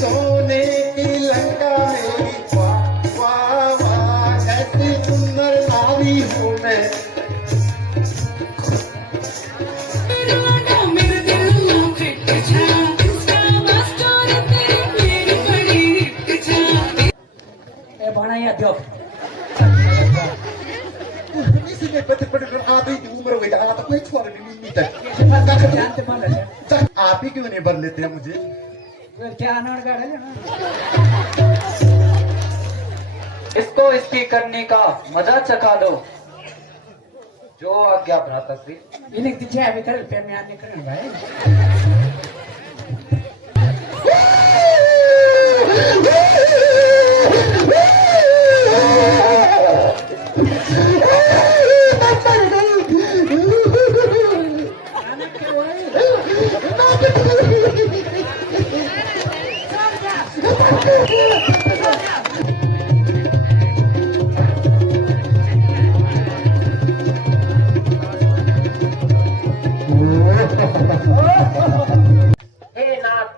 सोने की लंका मेरी वाह वाह वाह, ऐसी सुंदर नारी हूँ मैं। इसी में बड़े आधी की उम्र हुई, आधा तो कोई छोड़ नहीं तक। आप ही क्यों नहीं भर लेते हैं मुझे? इसको इसकी करने का मजा चखा दो। जो आज्ञा भ्राता श्री। इन्हें दीजिए अभी कर पे मैं आने करने भाई। हे नाथ,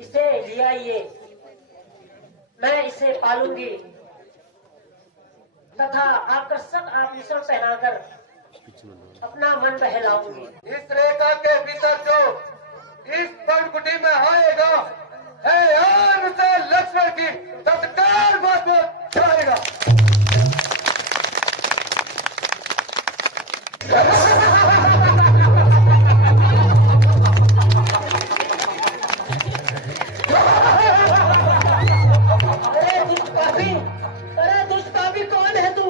इसे ले आइए, मैं इसे पालूंगी तथा आकर्षक आभूषण पहनाकर अपना मन बहलाऊंगी। इस रेखा के भीतर जो इस पनकुटी में आएगा है यार उसे लक्ष्मण की तत्काल बात छाएगा। अरे दुष्ट पापी कौन है तू?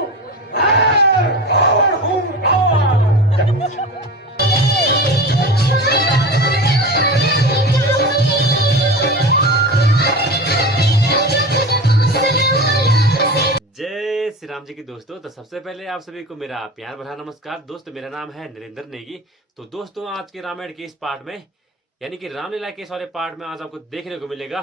जय श्री राम जी की दोस्तों। तो सबसे पहले आप सभी को मेरा प्यार भरा नमस्कार। दोस्तों मेरा नाम है नरेंद्र नेगी। तो दोस्तों आज के रामायण के इस पार्ट में यानी कि रामलीला के इस वाले पार्ट में आज आपको देखने को मिलेगा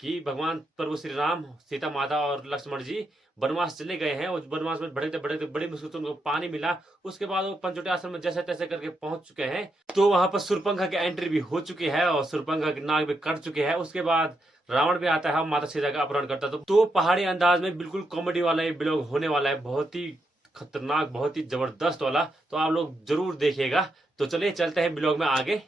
कि भगवान प्रभु श्री राम, सीता माता और लक्ष्मण जी वनवास चले गए हैं और वनवास में बढ़ते बढ़ते बड़ी मुश्किल से उनको पानी मिला। उसके बाद वो पंचवटी आश्रम में जैसे तैसे करके पहुंच चुके हैं। तो वहां पर सुरपंखा की एंट्री भी हो चुकी है और सुरपंखा की नाक भी कट चुके हैं। उसके बाद रावण भी आता है, माता सीता का अपहरण करता है। तो पहाड़ी अंदाज में बिल्कुल कॉमेडी वाला ये ब्लॉग होने वाला है, बहुत ही खतरनाक, बहुत ही जबरदस्त वाला। तो आप लोग जरूर देखिएगा। तो चलिए चलते हैं ब्लॉग में आगे।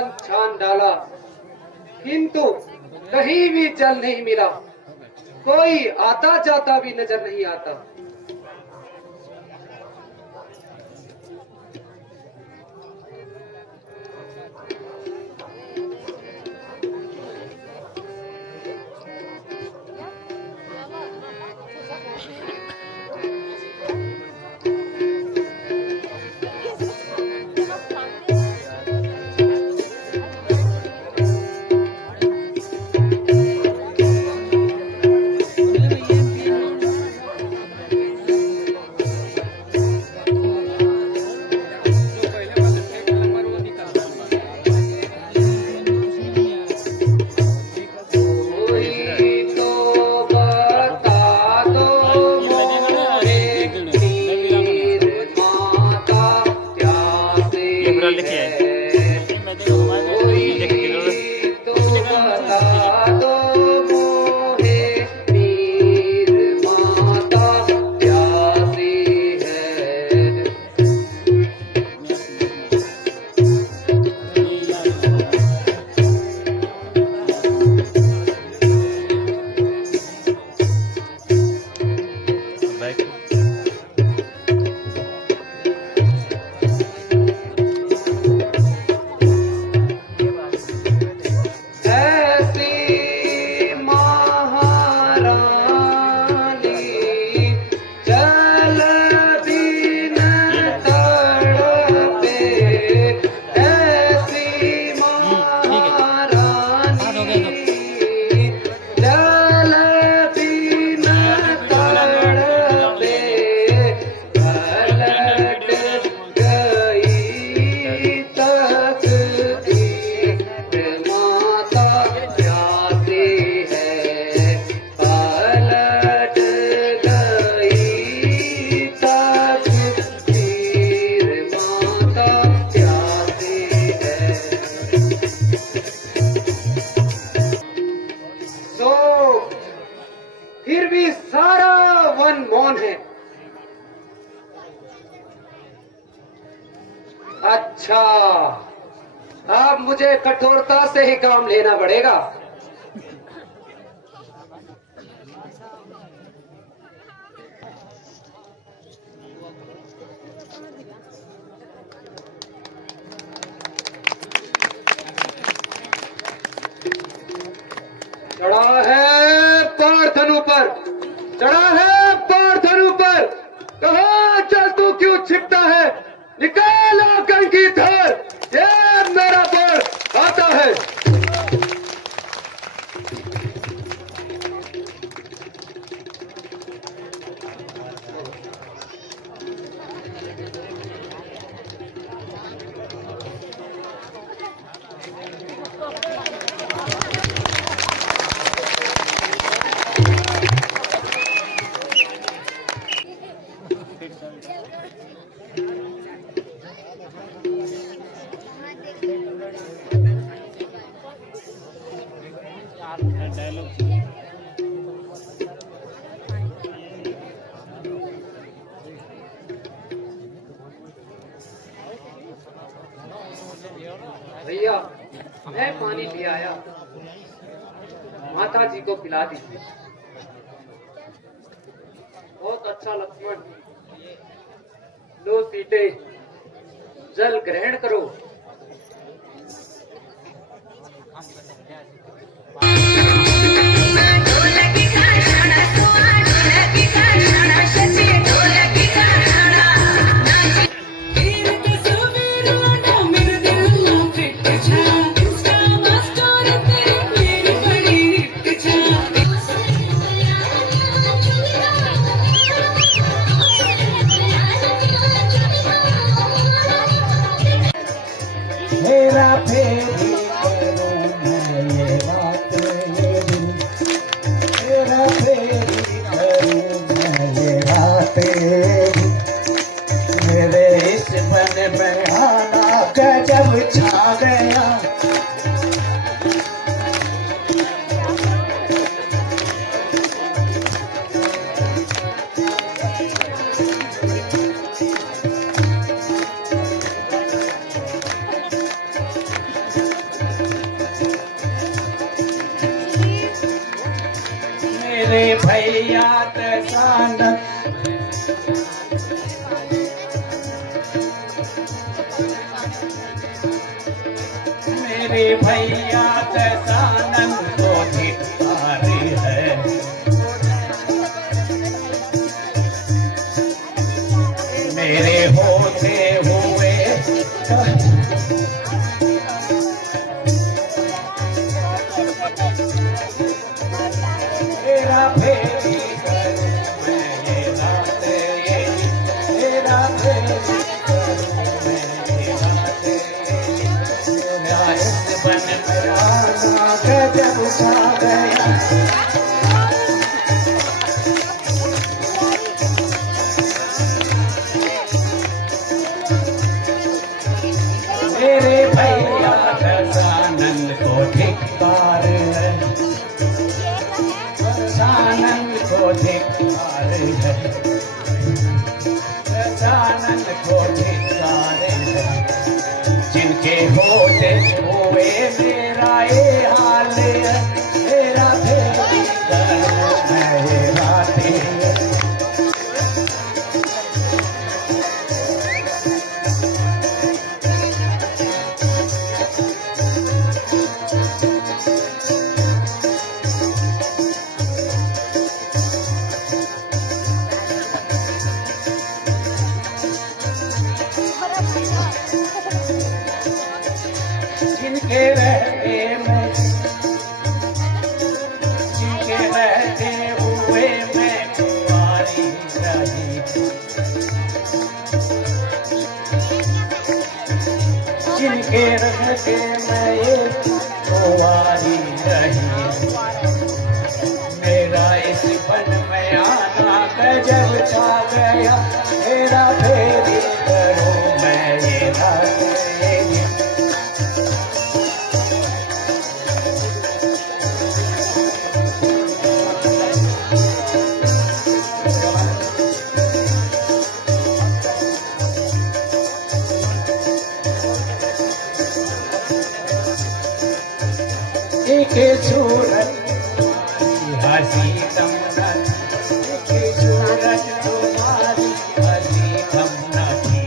छान छान डाला, किंतु कहीं भी जल नहीं मिला, कोई आता जाता भी नजर नहीं आता। फिर भी सारा वन मौन है। अच्छा, अब मुझे कठोरता से ही काम लेना पड़ेगा। चढ़ा है पार्थनु पर, चढ़ा है पार्थनु पर, कहाँ चल तू क्यों छिपता है? निकाल आंकन की धार, ये मेरा पर आता है। भैया, मैं पानी ले आया, माता जी को पिला दीजिए। बहुत अच्छा लक्ष्मण, लो सीते, जल ग्रहण करो। मेरे भैया दशानन को धिक्कार है। मेरे होते हुए तेरा फेरी कर मैं ये रात ये तेरा फेरी कर मैं ये रात तेरा इस बन मेरा नाग जब छा गया। मेरे भैया दशानंद को धिक्कार है। दशानंद को धिक्कार है। दशानंद को धिक्कार है। जिनके होते हुए मेरा ये हाल है। मेरा फेरी करूं मैं ये बातें। जिनके रहते मैं जिनके रहते हुए मैं कुंवारी रही। जिनके रहते मैं ये कुंवारी रही। मेरा इस बन में आना गजब छा गया। मेरा फेरी करो मैं ये रात ये। देखे सूरत हसी तमन्ना देखे सूरत तुम्हारी हसी तमन्ना की।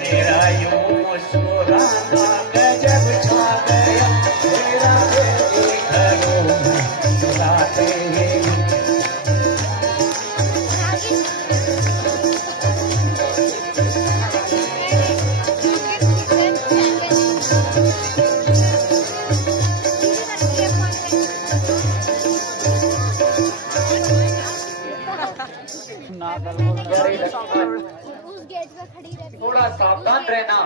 मेरा यूं मुस्कुराना गजब छा गया। मेरा फेरी करो मैं रात ये। उस गेट पे खड़ी रहती थोड़ा सावधान रहना।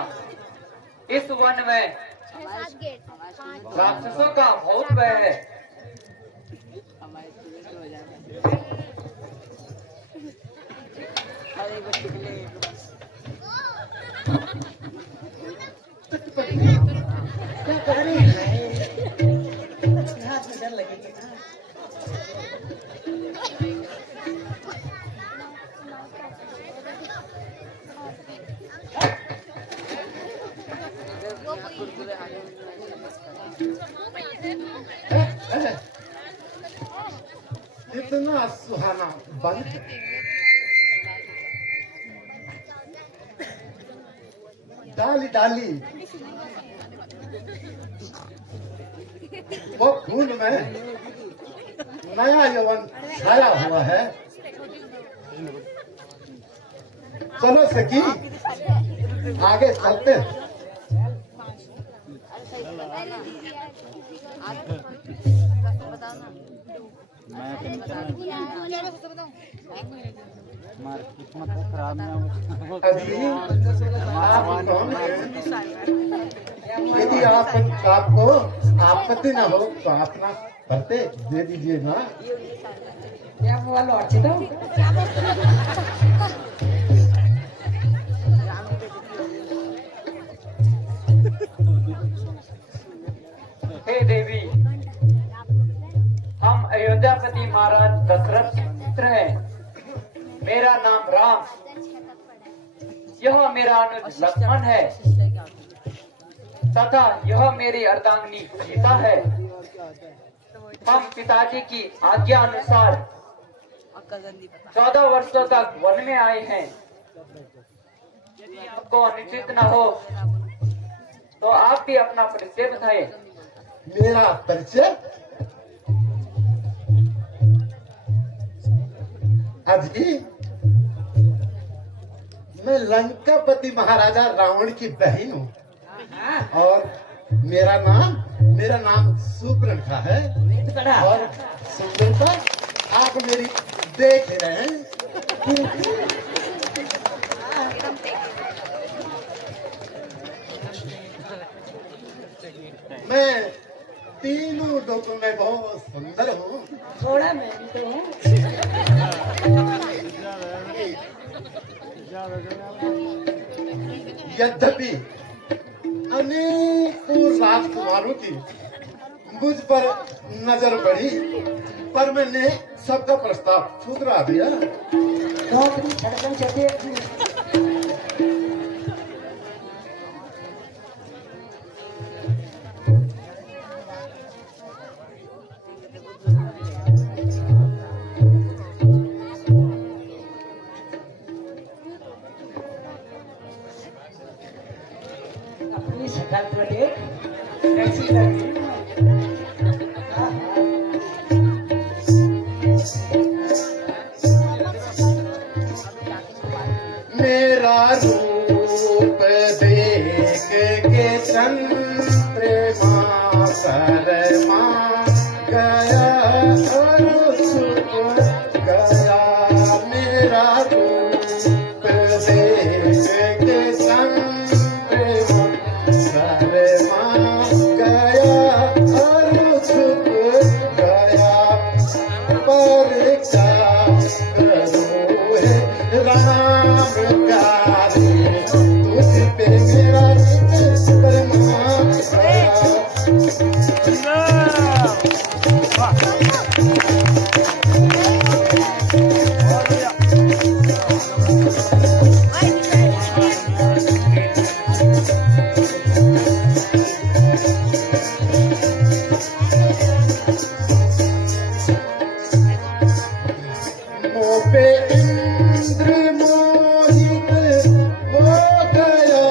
इस वन में 7 गेट राक्षसों का बहुत भय है। इतना सुहाना बन डाली डाली वो फूल में नया यौवन छाया हुआ है। चलो सखी आगे चलते हैं। अजी आप कौन हैं? यदि आपको आपत्ति न हो तो अपना करते दे दीजिए ना। क्या वो वाला अच्छी था। हे देवी, हम अयोध्यापति महाराज दशरथ के पुत्र हैं। मेरा नाम राम, यह मेरा अनुज लक्ष्मण है तथा यह मेरी अर्धांगिनी सीता है। हम पिताजी की आज्ञा अनुसार 14 वर्षों तक वन में आए हैं। आपको अनुचित न हो तो आप भी अपना परिचय बताएं। मेरा परिचय अभी मैं लंकापति महाराजा रावण की बहन हूँ और मेरा नाम सुपर्णखा है। और सुपर्णखा आप मेरी देख रहे हैं। मैं तीनों लोगों में बहुत सुंदर हूँ। थोड़ा मैं भी तो हूँ। यद्यपि अनेकों राजकुमारों की मुझ पर नजर पड़ी, पर मैंने सबका प्रस्ताव ठुकरा दिया। अपनी शकल तो देख, कैसी लगी? मेरा रूप देख के चंद्रमा शर्मा गया और सुख गया। मेरा रूप देख के चंद्रमा शर्मा गया और सुख गया। पर क्या करूं हे राम प्यारे, तुझ पे मेरा कर्मा गया। मोह पे इंद्र मोहित हो गया।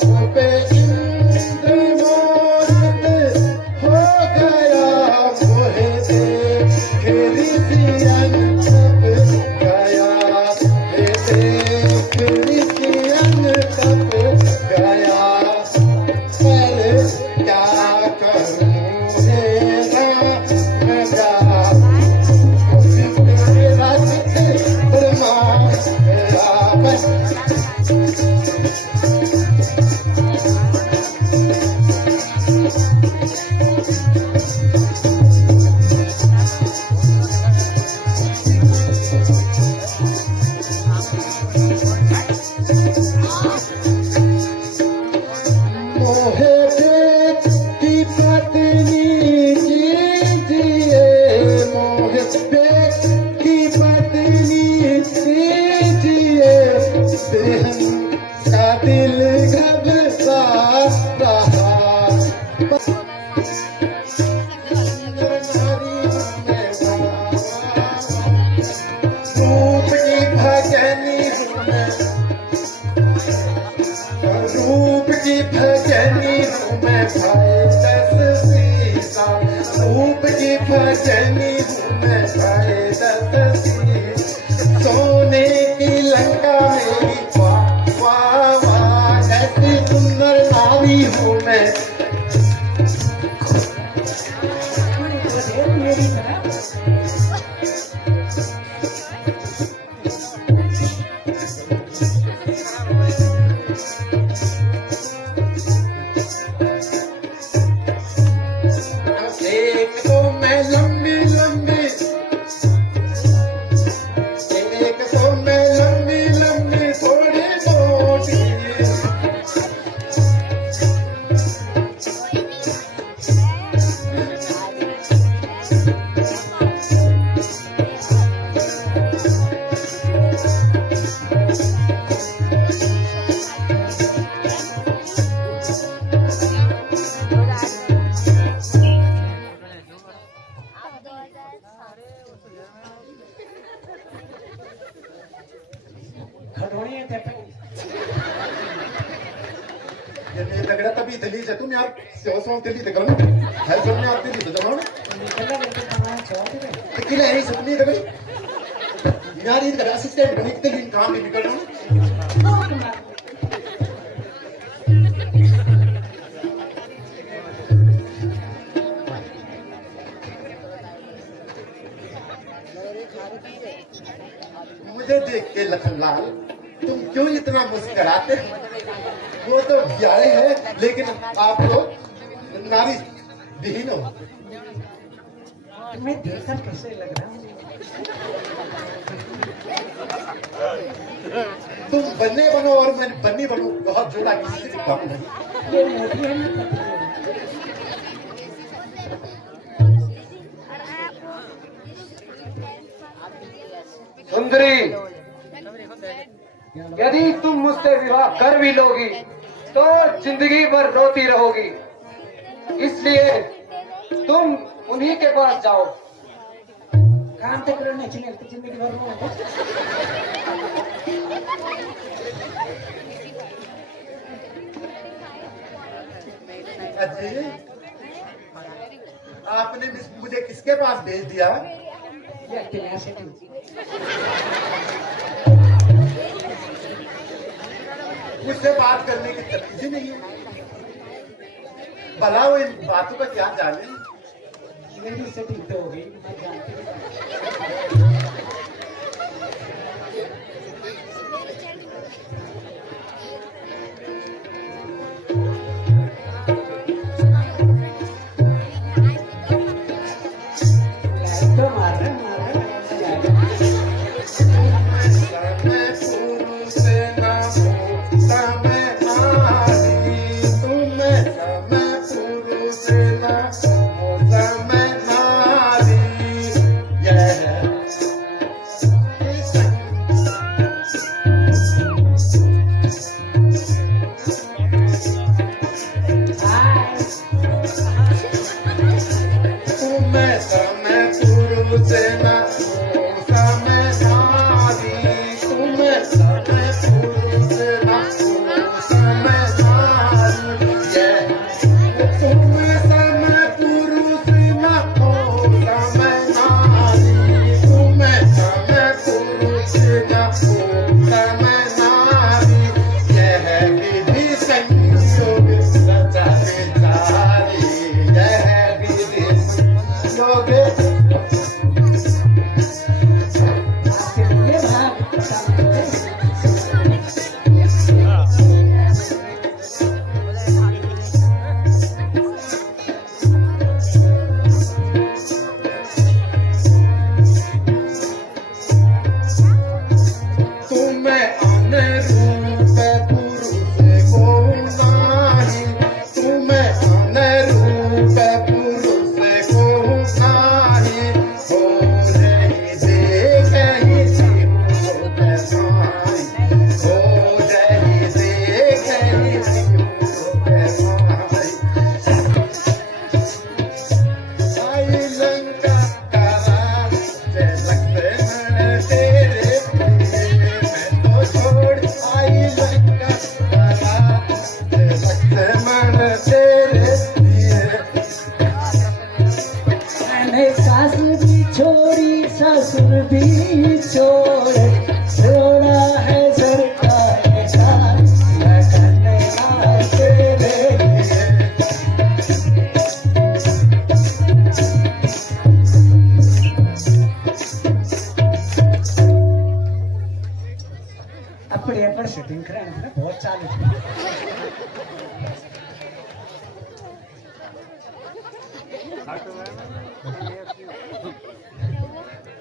मोह पे इंद्र मोहित हो गया। मोह देख ऋषियन तप गया। हे देख ऋषियन तप गया। पर क्या करूं हे राम प्यारे, मोहे देख की पत्नी कीजिए। मोहे देख की पत्नी कीजिए। बहन का दिल घबरा रहा। रूप की भजनी हूँ मैं, रूप की भजनी हूँ मैं भाई दस सीता। रूप की भजनी हूँ मैं भाई दस सीता। सोने की लंका मेरी वाह वाह वाह, ऐसी सुंदर नारी हूँ मैं। मेरी तरह एक तो मैं लंबी लंबी, एक तो मैं लंबी लंबी थोड़ी मोटी। खड़ोड़े थे पे ये नहीं तगड़ा तभी इतनी से तुम यार सौ के लिए करो है सबने आपके लिए जमाओ तो किले है सबने तगड़ी यार इनका असिस्टेंट बनी के लिए काम भी निकल रहा मुझे देख के लखनलाल तुम क्यों इतना मुस्कुराते हो? वो तो ब्याहे है लेकिन आप लोग नारी विहीन हो। मैं देखकर कैसे लग रहा हूँ? तुम बन्ने बनो और मैं बन्नी बनूं, बहुत जोड़ा किसी से कम नहीं। ये मोटी है ना पतली है? सुंदरी, यदि तुम मुझसे विवाह कर भी लोगी तो जिंदगी भर रोती रहोगी। इसलिए तुम उन्हीं के पास जाओ। काम तो करो नहीं चले तो जिंदगी भर रो। अजय, आपने मुझे किसके पास भेज दिया? ये अकेला से मुझसे बात करने की तमीज ही नहीं है। भला वो इन बातों का क्या जाने? मेरी सेटिंग तो हो गई, मैं जानती हूँ। तो मार रहा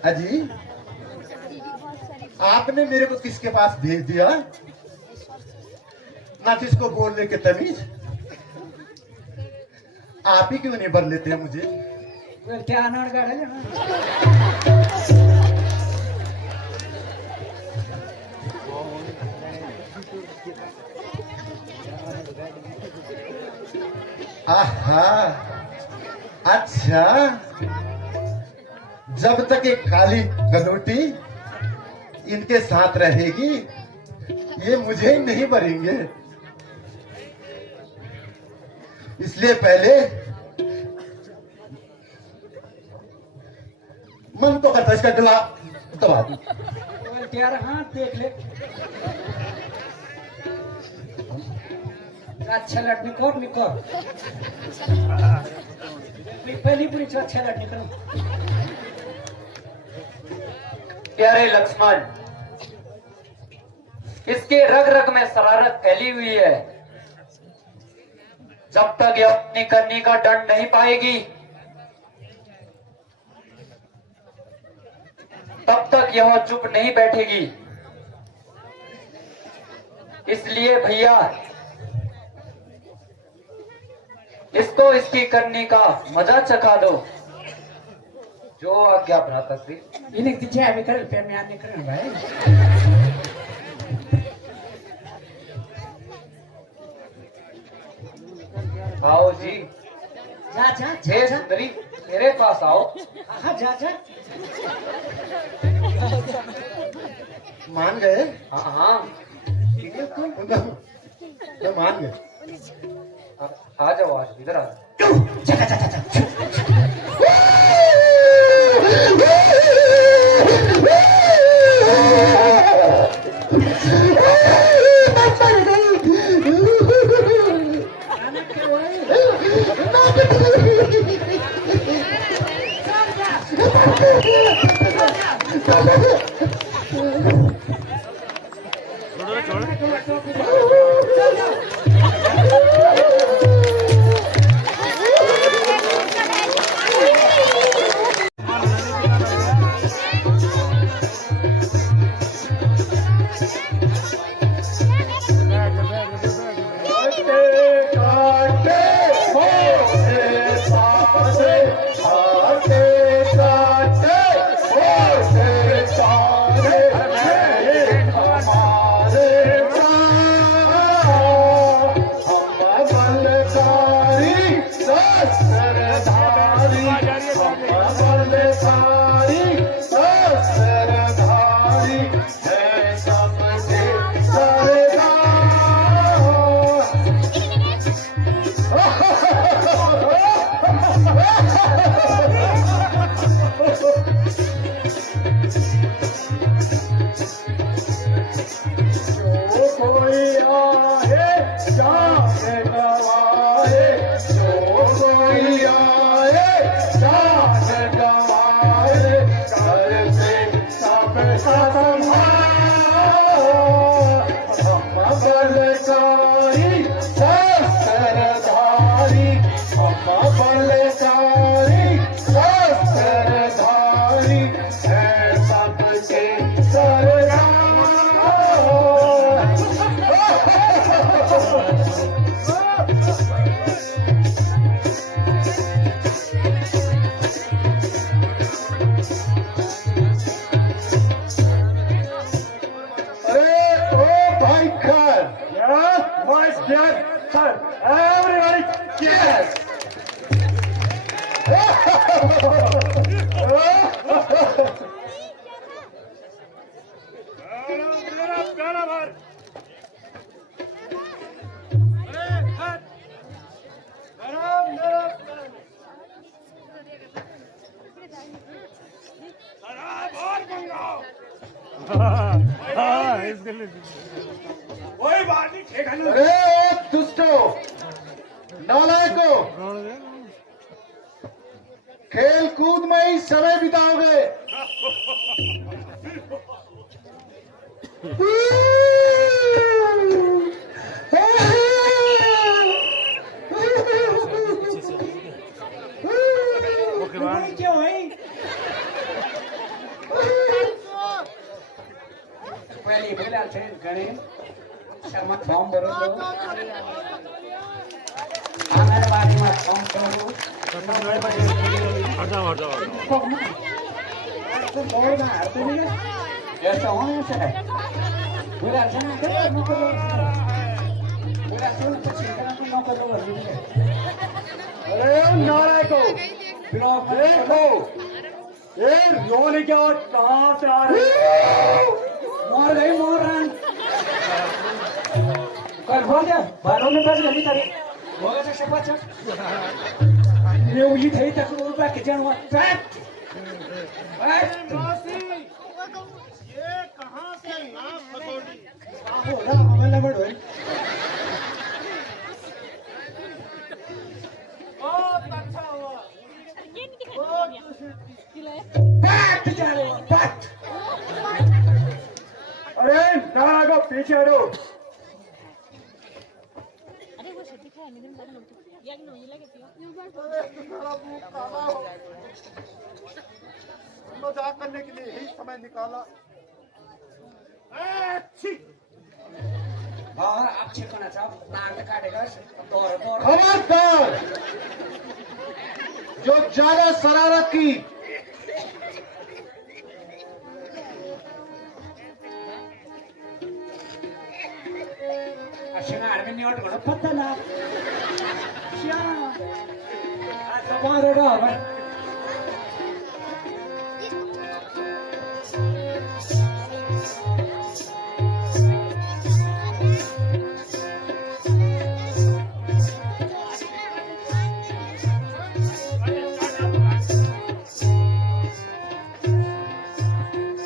अजी, आपने मेरे को किसके पास भेज दिया? ना किसको बोलने के तमीज। आप ही क्यों नहीं भर लेते हैं मुझे? क्या अनाड़ है आहा, अच्छा, जब तक एक काली कनोटी इनके साथ रहेगी ये मुझे नहीं भरेंगे। इसलिए पहले मन तो करता है इसका गला दबा दूं। केवल तेरा हाथ देख ले। अच्छा लड़ने को निको। पहली पूरी जो अच्छा लड़ने करो। प्यारे लक्ष्मण, इसके रग रग में शरारत फैली हुई है। जब तक यह अपनी करनी का दंड नहीं पाएगी तब तक यह चुप नहीं बैठेगी। इसलिए भैया इसको इसकी करनी का मजा चखा दो। जो आज्ञा भ्राता श्री। इन्हें तुझे अभी कर पे मैं आने करना भाई। आओ जी, जा जा हे जा जा। सुंदरी मेरे पास आओ। हाँ जा जा। मान गए? हाँ हाँ मैं मान गए। आ जाओ, आज इधर आ जाओ। अरे दुष्टो, नालायको, खेल कूद में ही समय बिताओगे। क्यों है? पहले बोला थे गणे शर्मा फॉर्म भरो दो। हमारे बारे में फॉर्म करो। तो बोल ना तो नहीं ऐसा होने से है। बोला जना करो नो करो। बोला सुन तो चिंता नो करो बोलिए। अरे नालायको, देखो ये रोने क्या कहाँ से आ रही? मोर रन कल हो गया बालों में बस गली करे होगा तो शपथ ये उली थे तक वो बाकी जानवा बैठ ये कहाँ से नाक खटोली हो रहा मामला बड़ होई बहुत अच्छा हुआ बैठ जा रहे हो बैठ अरे नागो पीछे हटो। मजाक करने के लिए ही समय निकाला और अब छिपना साहब नाक काटेगा दौड़ दौड़ खबरदार जो ज्यादा शरारत की शिंगार में नहीं उठ पता ना क्या आज बाहर रहा भाई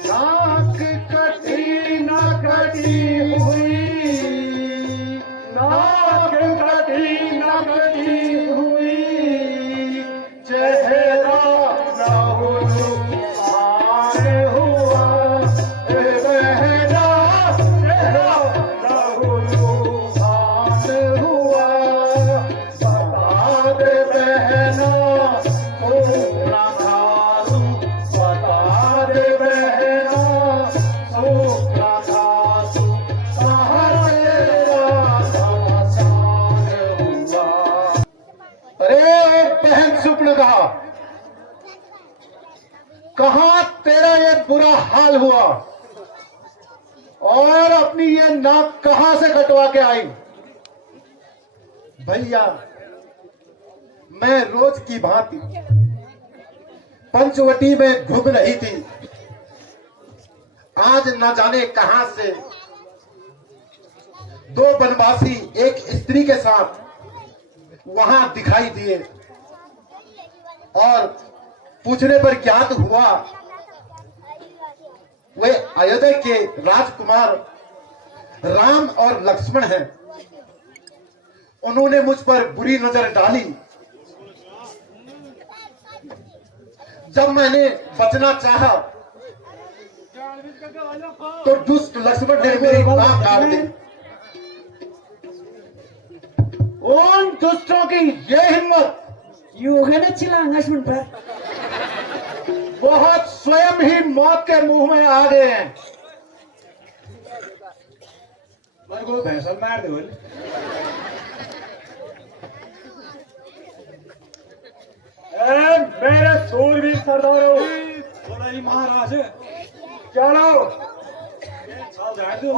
नाक कटी ना कटी हुई, नाक कटी ना कटी हुई, चेहरा राहुल आए हुआ, ए बहना चेहरा राहुल आए हुआ, बता दे बहना थोड़ा खालू, बता दे बहना थोड़ा खालू, कहाँ तेरा समाचार हुआ। अरे बहन सुपनगा, कहाँ तेरा ये बुरा हाल हुआ और अपनी ये नाक कहाँ से कटवा के आई? भैया मैं रोज की भांति पंचवटी में घूम रही थी, आज न जाने कहां से दो बनवासी एक स्त्री के साथ वहां दिखाई दिए और पूछने पर ज्ञात हुआ वे अयोध्या के राजकुमार राम और लक्ष्मण हैं। उन्होंने मुझ पर बुरी नजर डाली। जब मैंने बचना चाहा तो दुष्ट लक्ष्मण ने मेरी नाक काट दी। उन दुष्टों की ये हिम्मत, युगे ने चिल्लाना सुन पर बहुत स्वयं ही मौत के मुंह में आ गए हैं। मेरे को भैंसा मार दे बोल मेरे सूरवीर सरदारों, बोला ही महाराज चलो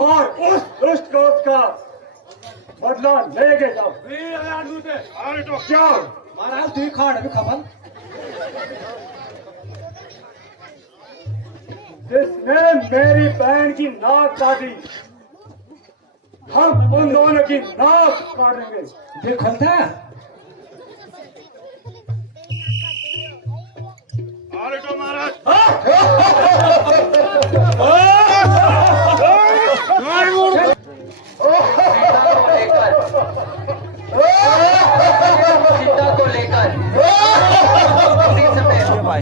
और उस दुष्ट को उसका बदला लेके जाओ। क्या महाराज तू खाड़ भी खपन जिसने मेरी बहन की नाक काटी, हम उन दोनों की नाक काटेंगे। देखो था चिंता को लेकर उसी समय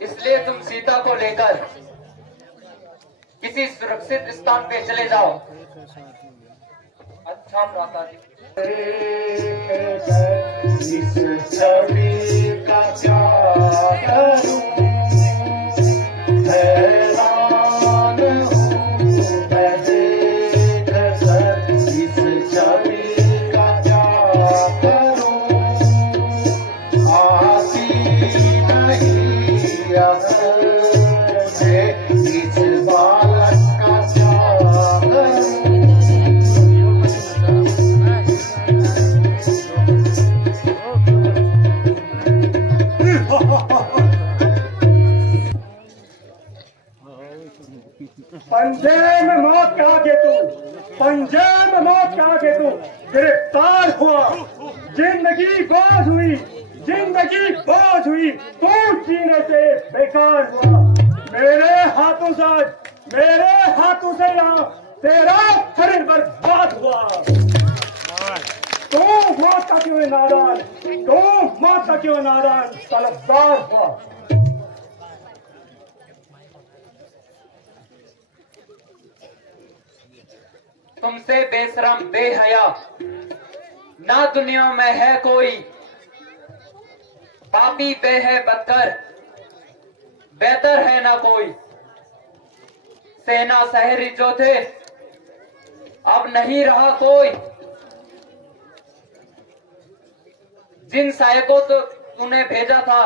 इसलिए तुम सीता को लेकर किसी सुरक्षित स्थान पे चले जाओ। अच्छा माता जी। इस छवि का क्या करूं, हैरान हूं मैं देखकर इस छवि का क्या करूं, आती नहीं अगर मैं इस बालक का क्या करूं। पंजे में मौत कहा के तू, पंजे में मौत कहा के तू गिरफ्तार हुआ। जिंदगी बोझ हुई, जिंदगी बोझ हुई, तू जीने से बेकार हुआ। मेरे हाथों से यहाँ तेरा शरीर बर्बाद हुआ। तू मौत का क्यों नाराज, तू मौत का क्यों नाराज तलबदार हुआ। तुमसे बेशरम बेहया ना दुनिया में है कोई, पापी पे है बदतर बेहतर है ना कोई। सेना शहरी जो थे अब नहीं रहा कोई, जिन सहायकों तो तूने भेजा था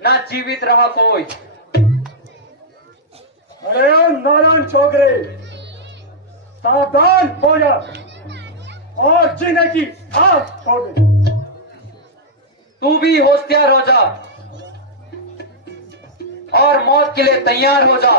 ना जीवित रहा कोई। अरे नारायण छोकरे, सावधान हो जा और जीने की आस छोड़ दे। तू भी होशियार हो जा और मौत के लिए तैयार हो जा।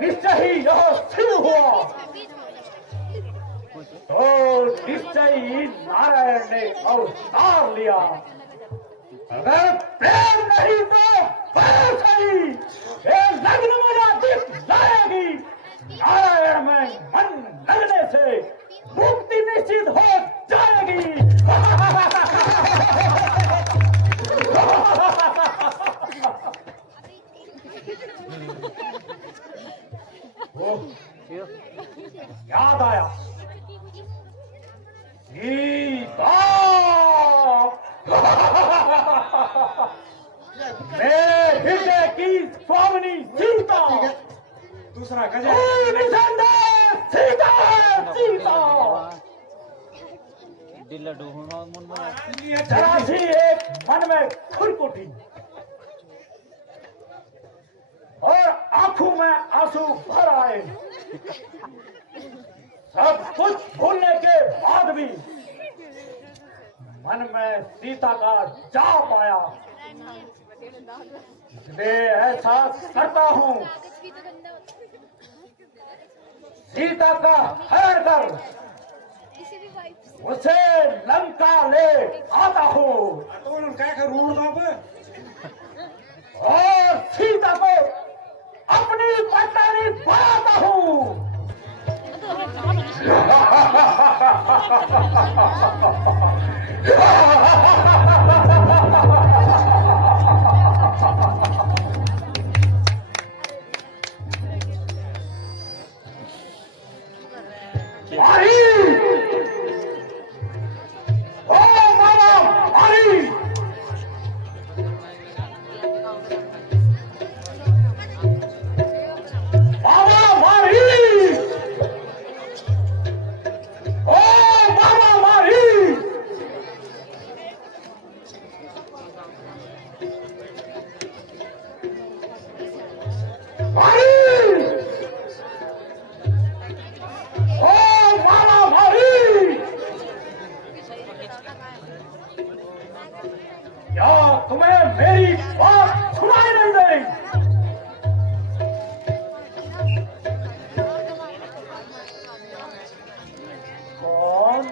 निश्चय ही यह शुरू हुआ, तो निश्चय ही नारायण ने अवतार लिया। अगर प्रेम नहीं तो बस सही, ये लग्न मेरा दीप लाएगी। नारायण में मन लगने से मुक्ति निश्चित हो जाएगी। याद आया सीता, मेरे हृदय की स्वामिनी सीता, दूसरा गजल सीता सीता। जरा सी एक मन में खुरकुटी और आंखों में आंसू भर आए। सब कुछ भूलने के बाद भी मन में सीता का जाप आया। इसलिए एहसास करता हूँ, सीता का हरण कर उसे लंका ले आता हूँ और सीता को अपनी पत्नी बनाता हूँ। भारी ओ मारा भारी क्या तुम्हें मेरी बात सुनाई नहीं दे? कौन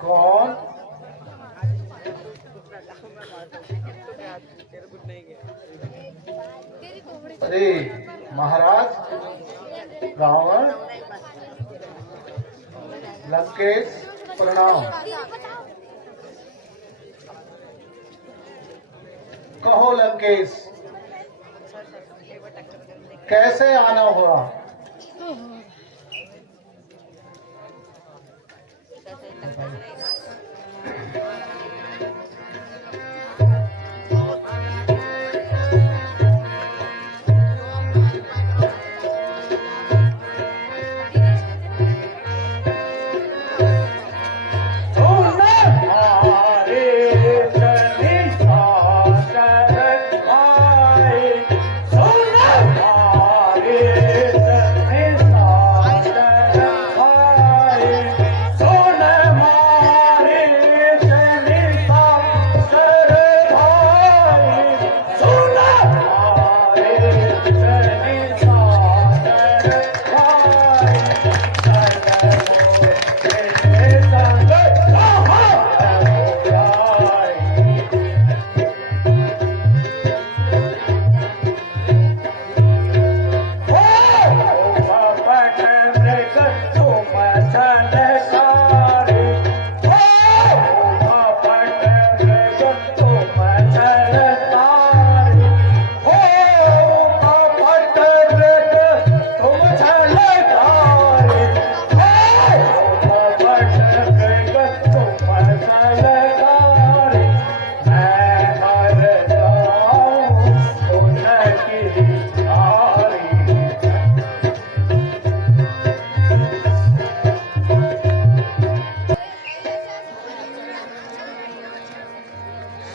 कौन अरे महाराज, रावण, लंकेश, प्रणाम। कहो लंकेश, कैसे आना हुआ?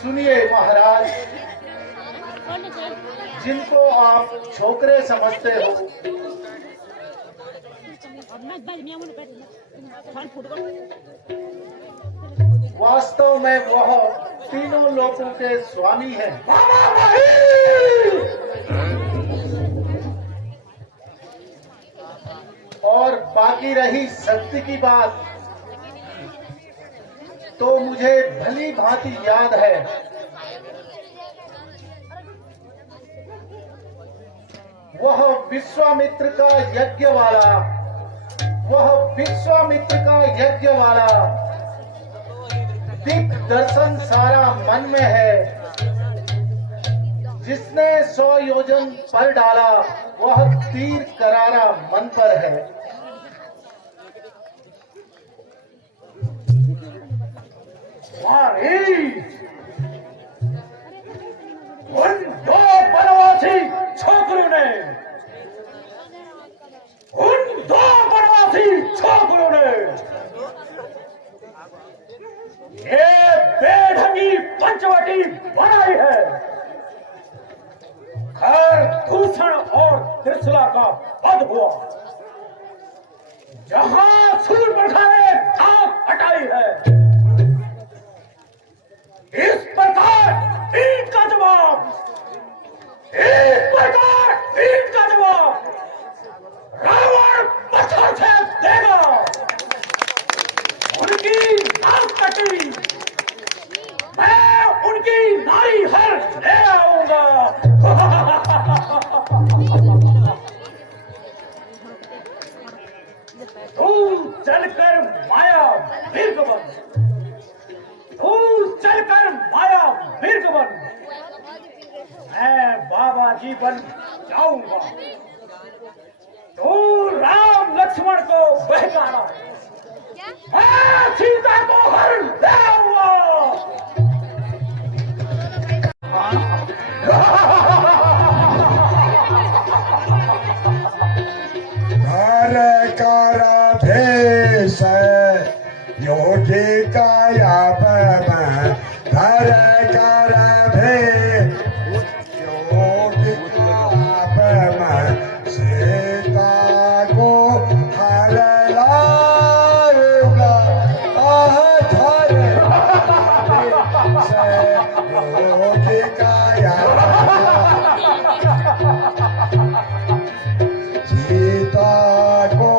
सुनिए महाराज, जिनको आप छोकरे समझते हो, वास्तव में वह तीनों लोगों के स्वामी हैं। और बाकी रही शक्ति की बात, तो मुझे भली भांति याद है। वह विश्वामित्र का यज्ञ वाला दिव्य दर्शन सारा मन में है। जिसने 100 योजन पर डाला, वह तीर करारा मन पर है। उन दो बनवासी छोकरों ने ये बेढंगी पंचवटी बनाई है। खैर दूषण और त्रिशला का पद हुआ, जहां सूर्यप्रखा ने आंख हटाई है। इस प्रकार इनका जवाब रावण पत्थर से देगा। उनकी नाक कटी, मैं उनकी नारी हर ले आऊंगा। तू चलकर माया मिर्ग बन, मैं बाबा जी बन जाऊंगा। तू राम लक्ष्मण को बहकाना, मैं सीता को हर ले आऊंगा। हर कारा भेष योगी काया हर कारा भेष रोज गाया सीता को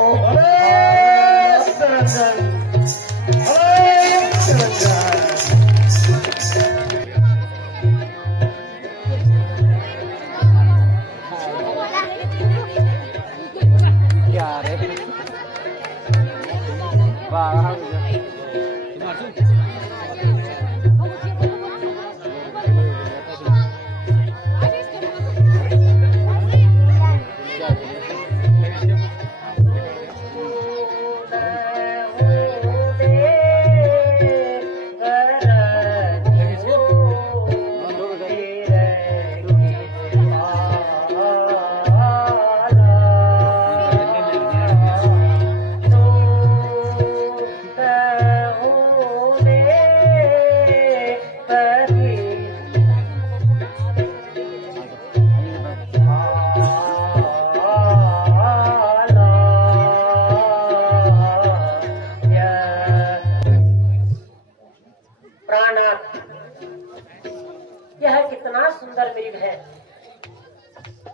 यह कितना सुंदर मृग है।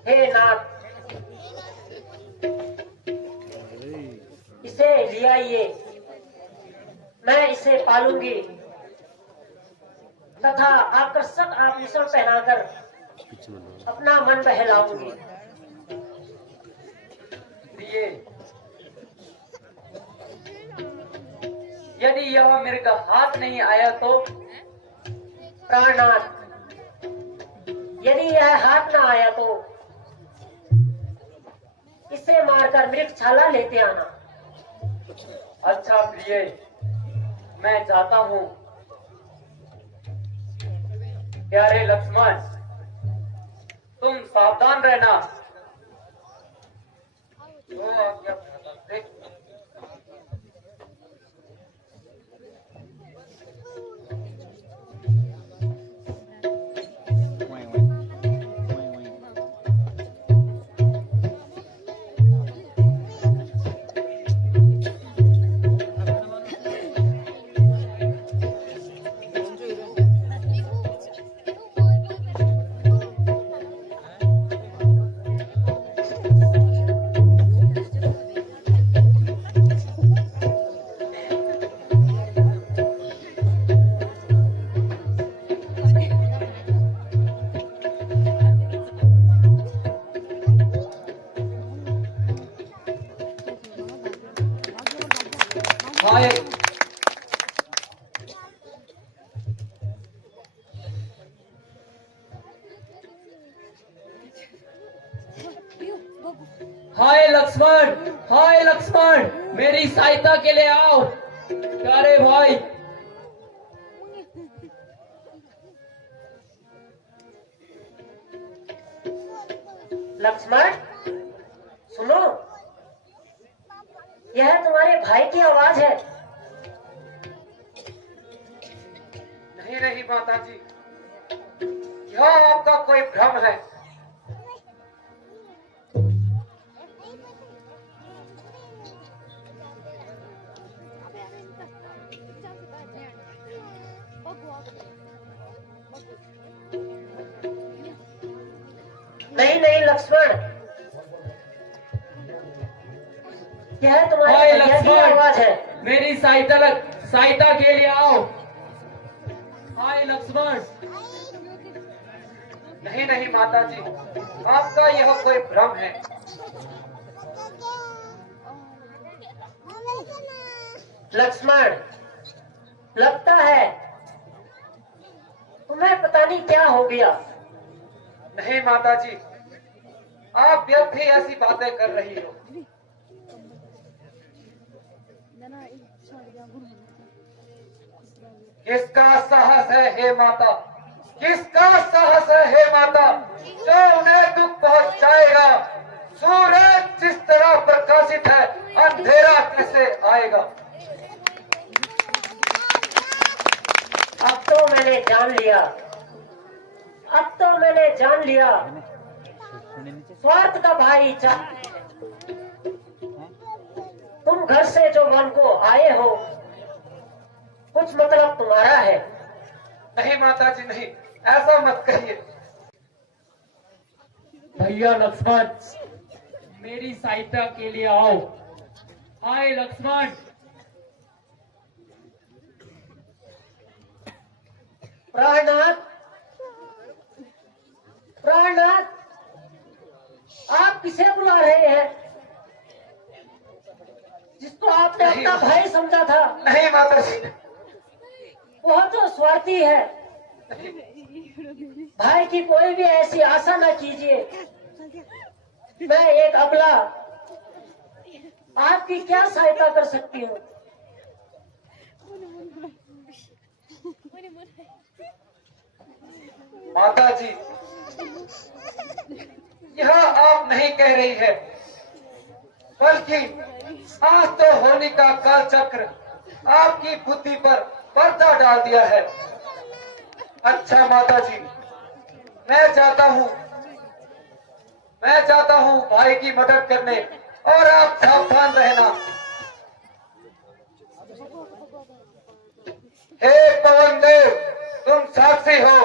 हे नाथ, इसे ले आइए, मैं इसे पालूंगी तथा आकर्षक आभूषण पहनाकर अपना मन बहलाऊंगी। प्रिय, यदि यह मृग हाथ नहीं आया तो? प्राणनाथ, यदि यह हाथ न आया तो इसे मारकर मृगशाला लेते आना। अच्छा प्रिय, मैं चाहता हूँ। प्यारे लक्ष्मण, तुम सावधान रहना। तो आज्ञा देख हाय हाय लक्ष्मण, हाय लक्ष्मण, मेरी सहायता के लिए आओ। प्यारे भाई, लक्ष्मण सुनो, यह तुम्हारे भाई की आवाज है। नहीं नहीं माता जी, यह आपका कोई भ्रम है। नहीं नहीं लक्ष्मण, यह तुम्हारे हाय भैया की लक्ष्मण, आवाज है। मेरी सहायता के लिए आओ। हाय लक्ष्मण। नहीं नहीं माता जी, आपका यह कोई भ्रम है। लक्ष्मण, लगता है तुम्हें पता नहीं क्या हो गया। नहीं माता जी, आप व्यर्थ ही ऐसी बातें कर रही हो। किसका साहस है हे माता, किसका साहस है हे माता, जो उन्हें दुख पहुंचाएगा? सूरज जिस तरह प्रकाशित है, अंधेरा कैसे आएगा? अब तो मैंने जान लिया, अब तो मैंने जान लिया, स्वार्थ का भाई तुम घर से जो मन को आए हो, कुछ मतलब तुम्हारा है। नहीं माता जी नहीं, ऐसा मत कहिए। भैया लक्ष्मण, मेरी सहायता के लिए आओ। आए लक्ष्मण। प्राणनाथ, प्राणनाथ, आप किसे बुला रहे हैं? जिसको आपने अपना भाई समझा था, नहीं माता जी, वह तो स्वार्थी है। भाई की कोई भी ऐसी आशा न कीजिए। मैं एक अबला आपकी क्या सहायता कर सकती हूँ? माता जी, यह आप नहीं कह रही है, बल्कि आज तो होली का काल चक्र आपकी बुद्धि पर पर्दा डाल दिया है। अच्छा माता जी, मैं चाहता हूँ भाई की मदद करने, और आप सावधान रहना। हे पवन देव, तुम साक्षी हो।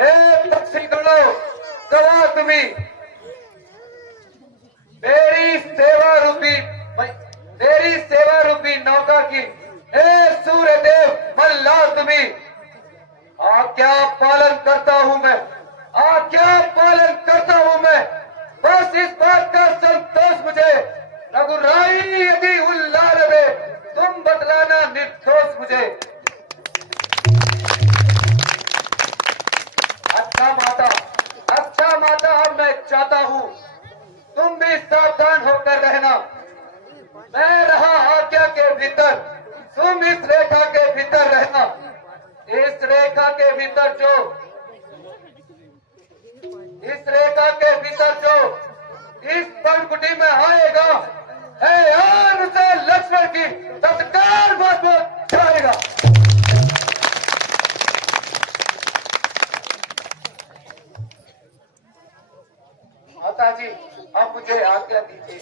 हे पक्षी गणों, गवाह तुम्ही। मेरी सेवा रूपी नौका की हे सूर्य देव मल्ला तुम्ही। आज्ञा पालन करता हूँ मैं, बस इस बात का संतोष मुझे। रघुराई यदि उल्लार दे, तुम बतलाना निर्दोष मुझे। अच्छा माता, अब मैं चाहता हूँ तुम भी सावधान होकर रहना। मैं रहा आज्ञा के भीतर, तुम इस रेखा के भीतर रहना। इस रेखा के भीतर जो इस पंखुटी में आएगा, है यार उसे लक्ष्मण की तत्काल बात जाएगा। माता जी, अब मुझे आज्ञा दीजिए।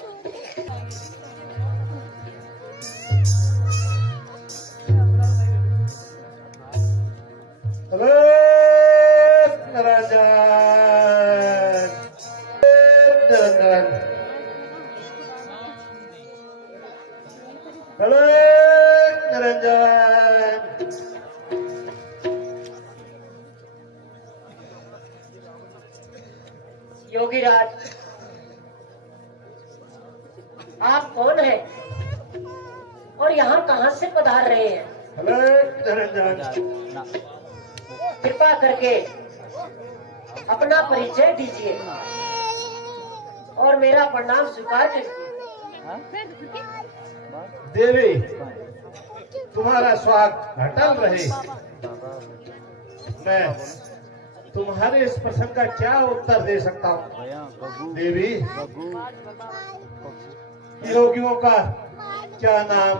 योगीराज, आप कौन हैं और यहाँ कहाँ से पधार रहे हैं? कृपा करके अपना परिचय दीजिए और मेरा प्रणाम स्वीकार कीजिए। देवी, तुम्हारा स्वागत अटल रहे। मैं तुम्हारे इस प्रश्न का क्या उत्तर दे सकता हूँ? देवी, योगियों का क्या नाम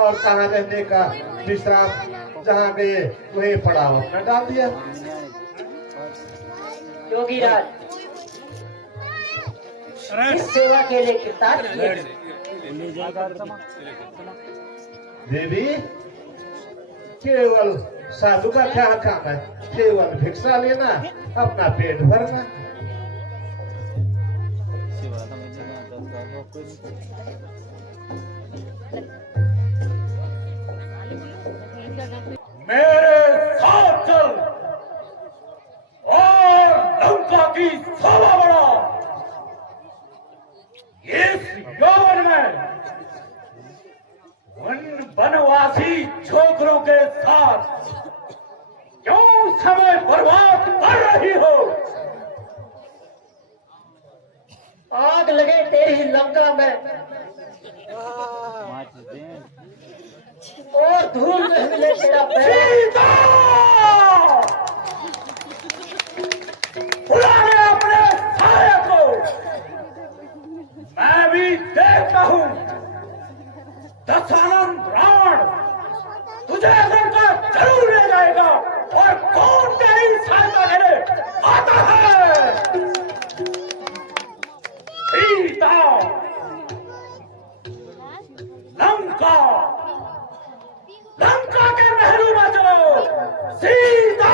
और कहाँ रहने का विश्राम, जहाँ गए वहीं पड़ाव अपना डाल दिया। योगीराज, इस सेवा के लिए कृतज्ञ हैं। देवी, केवल साधु का क्या काम है? केवल भिक्षा लेना, अपना पेट भरना। मेरे साथ चल और लंका की शोभा बढ़ा। इस यौवन में उन वनवासी छोकरों के साथ क्यों समय बर्बाद कर रही हो? आग लगे तेरी लंका में और धूल में मिले तेरा पैर। सीता! बुला ले अपने सारे को। मैं भी देखता हूँ दशानंद रावण तुझे लंका जरूर ले जाएगा। और कौन तेरी सहायता लेने आता है? सीता! लंका के महलों में जाओ। सीता!